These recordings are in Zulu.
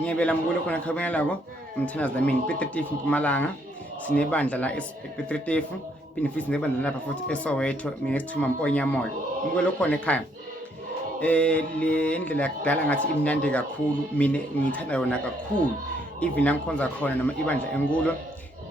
ngiyabela mkulo khona khabengalako umthandazo nami Pitretifu Mpumalanga sinebandla la ePitretifu phinde futhi sinebandla lapha futhi eSoweto mina esithuma Mponya moyo mkulo khona ekhaya le ndlela yakudala ngathi imnandi kakhulu mina ngithanda yona kakhulu even langikhonza khona noma ibandla enkulo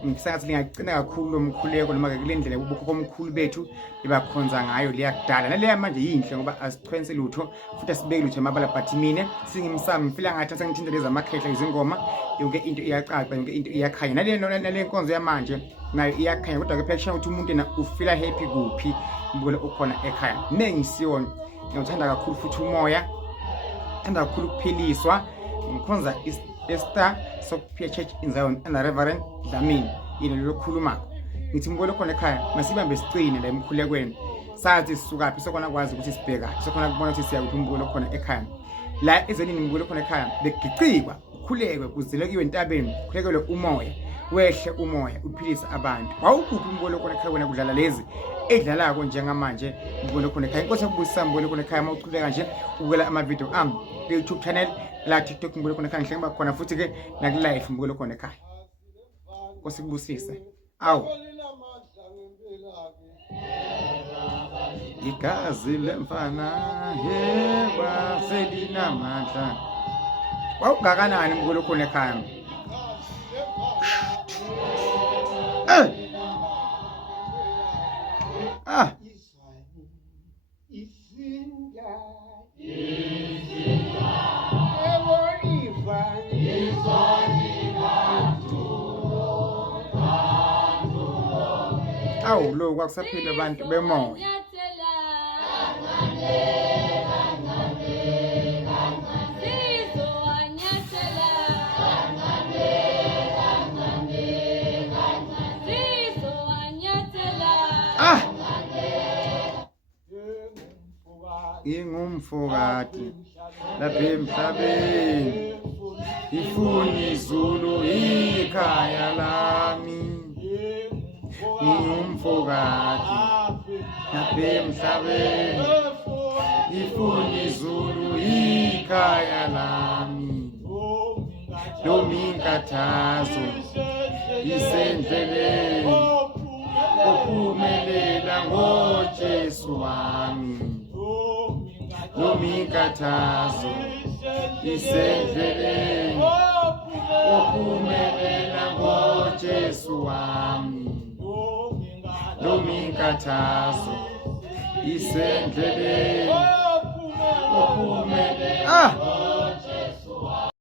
ngisangathi lingagcina kakhulu lomkhuleko noma kule ndlela ubukho komkhulu bethu libakhonza ngayo liyakudala naleya manje yinhle ngoba asichwense lutho futhi asibeki lutho emabala but mina singimsami ngifila ngathi sengithinta lezi amakhehla izingoma yonke into iyacaca yonke into iyakhanya nale nkonzo yamanje nayo iyakhanya kodwa ke phela kusho ukuthi umuntu yena ufila happy kuphi mbule ukhona ekhaya nengisiwona ngiyawuthanda kakhulu futhi umoya ngithanda kakhulu ukuphiliswa ngikhonza Esther Sophia Church in Zion and Reverend Dlamini yini lokukhuluma ngithi ngibona khona ekhaya masibambe sicine la emkhulekweni sathi sisukaphi sokona kwazi ukuthi sibheka sokona kubona ukuthi siya kuphi umbulo khona ekhaya la ezenini ngibona khona ekhaya begicikwa ukhulekwe kuzilekiwe entabeni khulekele umoya wehle umoya uphilisa abantu wawukuphi umbulo khona ekhaya wena kudlala lezi edlalako njengamanje ngibona khona ekhaya inkosi yakubusisa ngibona khona ekhaya mawuchuleka nje ukela ama video ami ku YouTube channel la TikTok ngibona khona ekhaya ngihlanga khona futhi ke na ku live ngibona khona ekhaya inkosi kubusise awu igazi lemfana yeba selinamandla wawugakanani ngibona khona ekhaya awu lo kwakusaphila abantu bemoya ingumfokati lapha emhlabeni ifuna izulu ikhaya lami ngumfokati lapha emhlabeni ifuna izulu ikhaya lami lominkathazo isendleleni uphumelela ngoJesu wami lominkathazo isendleleni uphumelela ngoJesu wami lominkathazo isendleleni uphumelela